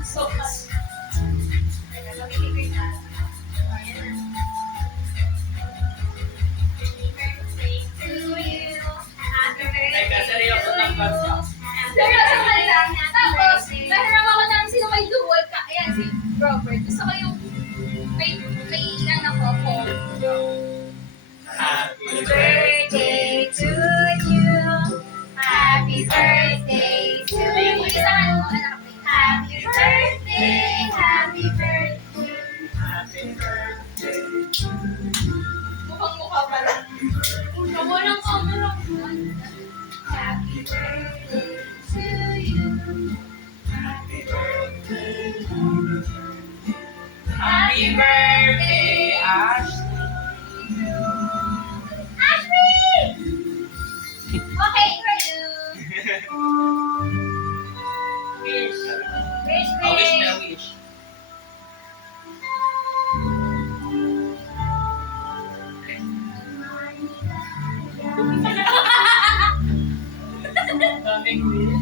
So much. Ay, kaseryoso ng basta. Seryoso ka lang. Tapos, nahiram ako ng sino may dual ka. Ayan, si Robert. Gusto ko yung may anak ko po. Happy Birthday to you. Happy birthday to you. Yung isa nga yung anak ko. Happy birthday. Happy birthday. Happy birthday. Mukhang mukha pala. Kamu ng camera. Happy birthday to you. Happy birthday. Happy birthday, Ashley. Ashley! Okay, for you. Wish. Wish, A wish na wish. wish. Daming wish.